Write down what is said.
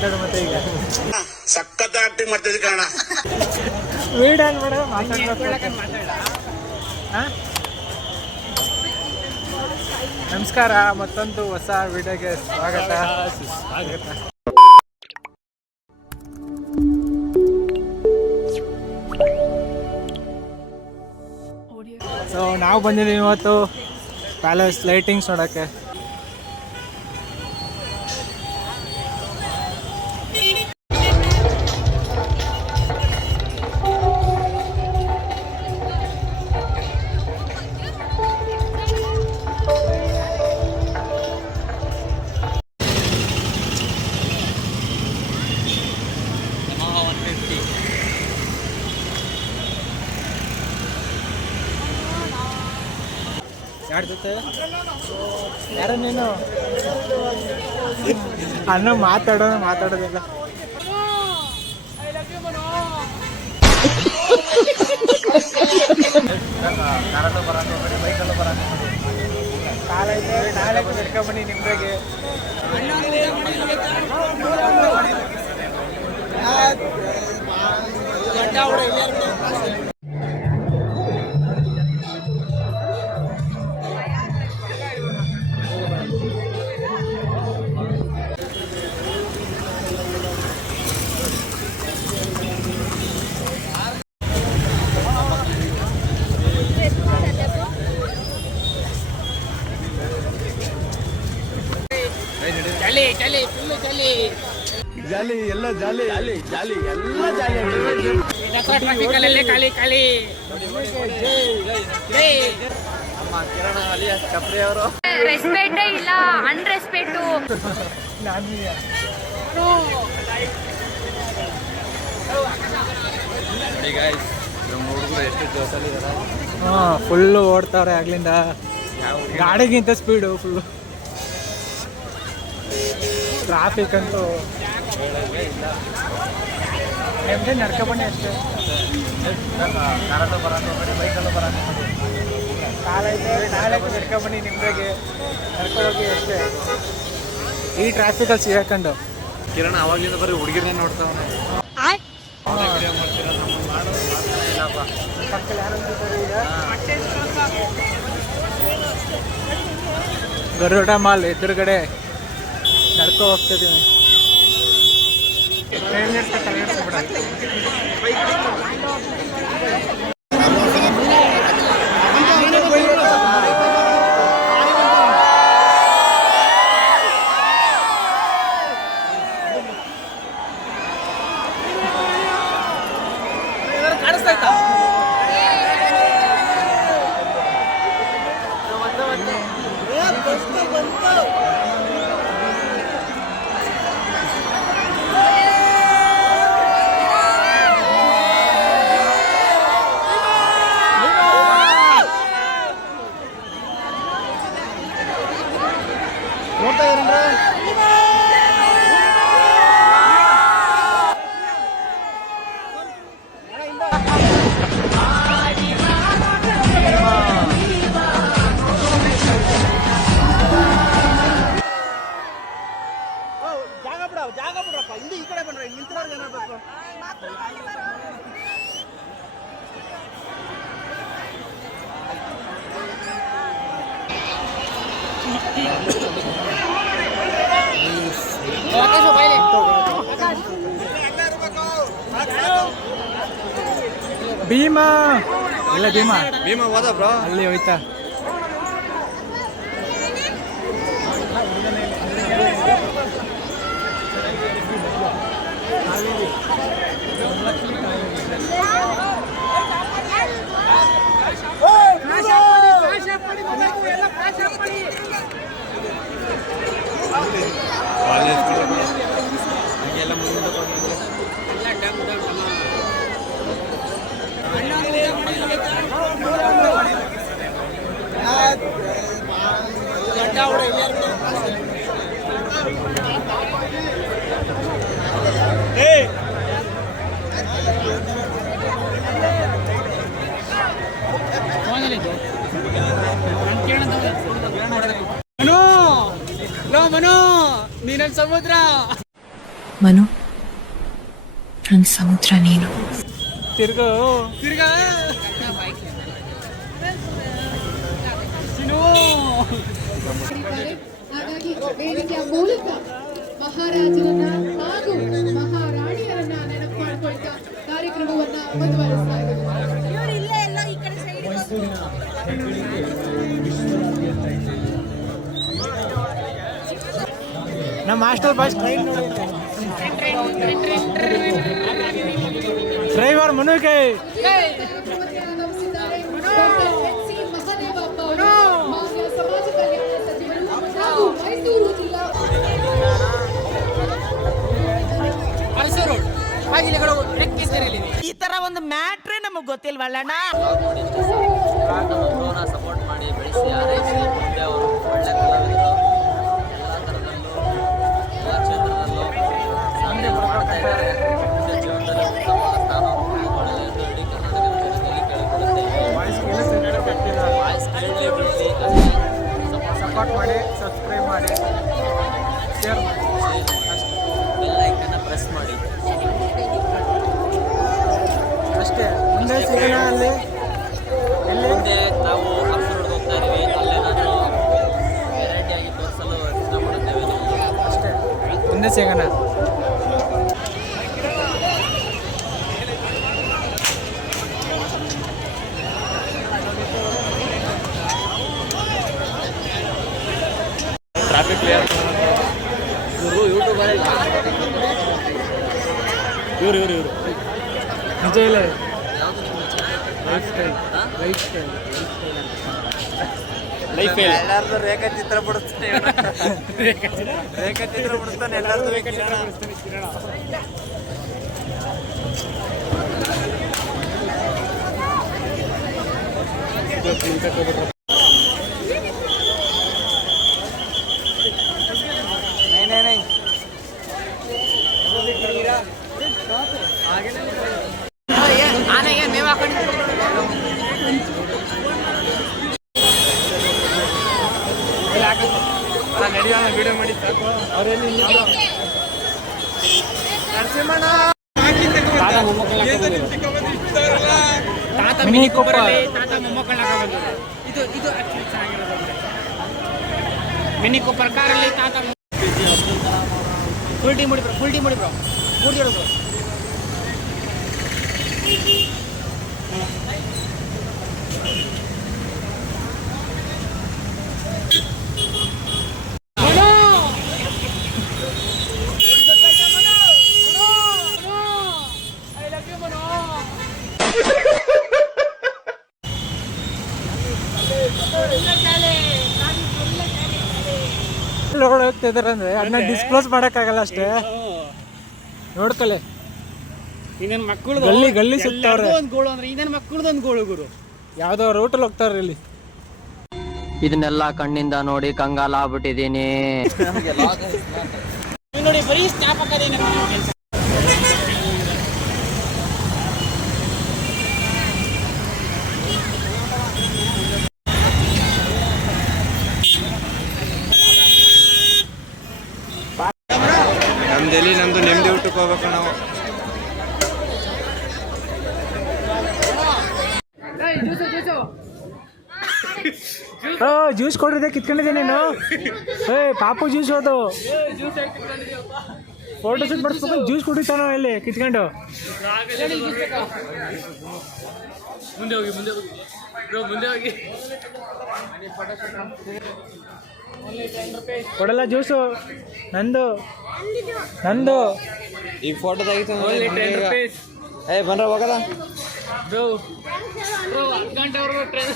ಮಾತಾಡು ಮತ್ತೆ ಈಗ ಸಖತ್ ಆಕ್ಟಿಂಗ್ ಮಾಡ್ತಿದ್ದೆ ಕಾರಣ ವೀಡ್ ಆನ್ ಮಾಡ ಮಾತಾಡ್ಬೇಕು. ನಮಸ್ಕಾರ, ಮತ್ತೊಂದು ಹೊಸ ವಿಡಿಯೋಗೆ ಸ್ವಾಗತ. ಸೊ ನಾವು ಬಂದಿದ್ದೀವಿ ಇವತ್ತು ಪ್ಯಾಲೇಸ್ ಲೈಟಿಂಗ್ಸ್ ನೋಡೋಕ್ಕೆ. ಯಾರ ಜೊತೆ ಯಾರ ನೀನು ಅಣ್ಣ ಮಾತಾಡೋದಿಲ್ಲ. ಕಾರಲ್ಲೂ ಬರೋದು ಬೈಕಲ್ಲೂ ಬರೋದು ಕಾಲೈತೆ ನಾಳೆ ಹಿಡ್ಕೊಂಬನ್ನಿ ನಿಮ್ದಾಗೆ. ಜಾಲಿ ಎಲ್ಲ ಜಾಲಿ ಜಾಲಿ ಜಾಲಿ ಎಲ್ಲ ಜಾಲಿ ಟ್ರಾಫಿಕ್ ಅಲ್ಲೇ ಖಾಲಿ ಖಾಲಿ. ಕಿರಣ ಅಲಿಯಾಸ್ ಕಪ್ರಿ ಅವರು ರೆಸ್ಪೆಕ್ಟೇ ಇಲ್ಲ, ಅನ್ರೆಸ್ಪೆಕ್ಟು. ಹುಡುಗರು ಎಷ್ಟು ಜೋಸಲ್ಲಿದ್ದಾರೆ. ಫುಲ್ಲು ಓಡ್ತಾವ್ರೆ ಆಗ್ಲಿಂದ, ಗಾಡಿಗಿಂತ ಸ್ಪೀಡು ಫುಲ್ಲು. ಟ್ರಾಫಿಕ್ ಅಂತೂ ನಿಮ್ದೇ ನಡ್ಕೊಬನ್ನಿ ಅಷ್ಟೇ. ಕಾರಲ್ಲೂ ಬರೋದು ಬೈಕಲ್ಲೂ ಬರೋದು ಕಾಲೈತೆ ನಾಳೆ ನಡ್ಕೊಬನ್ನಿ ನಿಮ್ದಾಗೆ ನಡ್ಕೊಳೋಗಿ ಅಷ್ಟೇ. ಈ ಟ್ರಾಫಿಕಲ್ಲಿ ಸಿಗಾಕೊಂಡು ಕಿರಣ ಅವಾಗ್ಲಿಂದ ಬರೀ ಹುಡುಗಿರನ್ನೇ ನೋಡ್ತಾವನೆ. ಗರುಡ ಮಾಲ್ ಎದುರುಗಡೆ ನಡ್ಕೊ ಹೋಗ್ತಿದ್ದೀವಿ. ಭೀಮಾ ಇಲ್ಲ ಭೀಮಾ ಹೋದ ಬ್ರೋ ಅಲ್ಲಿ ಹೋಯ್ತಾ. ಮನು ನೀನನ್ ಸಮುದ್ರ ಮನು, ನನ್ನ ಸಮುದ್ರ ನೀನು. ತಿರ್ಗೋ ಹಾಗಾಗಿ ವೇದಿಕೆಯ ಮೂಲಕ ಮಹಾರಾಜರನ್ನ ಹಾಗೂ ಮಹಾರಾಣಿಯರನ್ನ ನೆನಪು ಮಾಡಿಕೊಳ್ತಾ ಕಾರ್ಯಕ್ರಮವನ್ನ ಮುಂದುವರಿಸ್ತಾ ನಮ್ಮ ಹಾಸ್ಟೆಲ್ ಬಸ್ ಡ್ರೈವರ್ ಮನುಗೆ ಸಮಾಜ ಕಲ್ಯಾಣ ಸಚಿವರು ಹಾಗೂ ಮೈಸೂರು ಜಿಲ್ಲಾ ಈ ತರ ಒಂದು ಮ್ಯಾಟ್ರೇ ನಮಗ್ ಗೊತ್ತಿಲ್ವಲ್ಲಣ್ಣ. ಸಪೋರ್ಟ್ ಮಾಡಿ ಬೆಳೆಸಿ ಆರೈಸಿ ಮುಂದೆ ಅವರು ಒಳ್ಳೆ ಕಲಾವಿದರು ಎಲ್ಲ ಥರದಲ್ಲೂ ಎಲ್ಲ ಕ್ಷೇತ್ರದಲ್ಲೂ ಸಾಧನೆ ಮಾಡ್ತಾ ಇದ್ದಾರೆ. ಮುಂದೆ ಜೀವನದಲ್ಲಿ ಉತ್ತಮ ಸ್ಥಾನವನ್ನು ಪಡೆದುಕೊಳ್ಳಲಿ ಎಂದು ಇಡೀ ಕರ್ನಾಟಕದ ಜನತೆಯಲ್ಲಿ ಕೇಳಿಕೊಳ್ಳುತ್ತೇವೆ. ವಾಯ್ಸ್ ಕೇಳಲೇ ಬಿಡಿಸಿ ಸಪೋರ್ಟ್ ಮಾಡಿ, ಸಬ್ಸ್ಕ್ರೈಬ್ ಮಾಡಿ, ಶೇರ್ ಮಾಡಿ, ಬೆಲ್ ಐಕನ್ನ ಪ್ರೆಸ್ ಮಾಡಿ. ಅಷ್ಟೇ. ಮುಂದೆ ಸಿಗೋಣ ಅಲ್ಲಿ ಮುಂದೆ ನಾವು ಅಪ್ಸರೋಡ್ ಹೋಗ್ತಾ ಇದ್ದೀವಿ. ಅಲ್ಲೇ ನಾನು ವೆರೈಟಿಯಾಗಿ ತೋರಿಸಲು ಇಷ್ಟಪಡುತ್ತೇವೆ ನಿಮಗೆ. ಅಷ್ಟೇ. ಮುಂದೆ ಸಿಗೋಣ. Traffic clear. ಇವರು ನಿಜ ಇಲ್ಲ. ಲೈಫ್ ಎಲ್ಲಾರ್ದು ರೇಖಾಚಿತ್ರ ಬಿಡುತ್ತಾನೆ ರೇಖಾಚಿತ್ರ ಬಿಡುತ್ತಾನೆ ಎಲ್ಲಾರ್ದು ರೇಖಾಚಿತ್ರ ಆನೆಗೆ ಮೇವ್ ಹಾಕೊಂಡು ನಡೆಯೋಣ, ವಿಡಿಯೋ ಮಾಡಿ ಸಾಕು. ಅವರೆಲ್ಲಿ ನರಸಿಂಹಣ್ಣ ತಾತ ಮಿನಿ ಕೊಪ್ಪ. ತಾತ ಮೊಮ್ಮಕ್ಕಳನ್ನ ಬಂದರು. ಇದು ಇದು actually ಚೆನ್ನಾಗಿರೋದು. ಮಿನಿ ಕೊಪ್ಪರ್ ಕಾರಲ್ಲಿ ತಾತ ಫುಲ್ ಟೀಮ್ ಮಾಡಿ ಬ್ರೋ, ಫುಲ್ ಟೀಮ್ ಮಾಡಿ ಬ್ರೋ, ಮೂರು ಜನ ಬ್ರೋ. ಹೋಗ್ತಾ ಇದಾರೆ ಅಂದ್ರೆ ಅದನ್ನ ಡಿಸ್ಕ್ಲೋಸ್ ಮಾಡಕ್ಕಾಗಲ್ಲ ಅಷ್ಟೇ. ನೋಡ್ಕಲೆ ಇನ್ನೇನು ಮಕ್ಕಳು ಗಲ್ಲಿ ಗಲ್ಲಿ ಸುತ್ತವ್ರೆ. ಒಂದು ಗೋಳು ಅಂದ್ರೆ ಇನ್ನೇನು ಮಕ್ಕಳದ್ದು ಒಂದು ಗೋಳು ಗುರು. ಯಾವ್ದೋ ರೂಟಲ್ಲಿ ಹೋಗ್ತಾವ್ರೆ ಇಲ್ಲಿ. ಇದನ್ನೆಲ್ಲ ಕಣ್ಣಿಂದ ನೋಡಿ ಕಂಗಾಲ ಆಗ್ಬಿಟ್ಟಿದ್ದೀನಿ. ನೋಡಿ ಬರೀ ಸ್ಟಾಪ್ ಹಾಕೋದೇನೆ ಕೆಲಸ. ನಮ್ದೆಲ್ಲಿ ನಮ್ದು ನೆಮ್ಮದಿ ಊಟಕ್ಕೆ ಹೋಗ್ಬೇಕು ನಾವು. ಜ್ಯೂಸ್ ಕೊಡ್ರಿದೆ ಕಿತ್ಕೊಂಡಿದ್ದೆ ನೀನು. ಪಾಪು ಜ್ಯೂಸ್ ಹೋದು ಫೋಟೋ ಶೂಟ್ ಮಾಡಿಸ್ಬೇಕು. ಜ್ಯೂಸ್ ಕುಡಿತಾನೋ ಇಲ್ಲಿ ಕಿತ್ಕೊಂಡು. ಮುಂದೆ ಹೋಗಿ ಮುಂದೆ ಹೋಗಿ ಕೊಡಲ್ಲ ಜ್ಯೂಸು. ನಂದು ಈಗ ಫೋಟೋ ತೆಗಿತ ಬನ್ರ ಹೋಗಲ್ಲ. ಬ್ರೋ 10 ಗಂಟೆವರೆಗೂ ಟ್ರೈನ್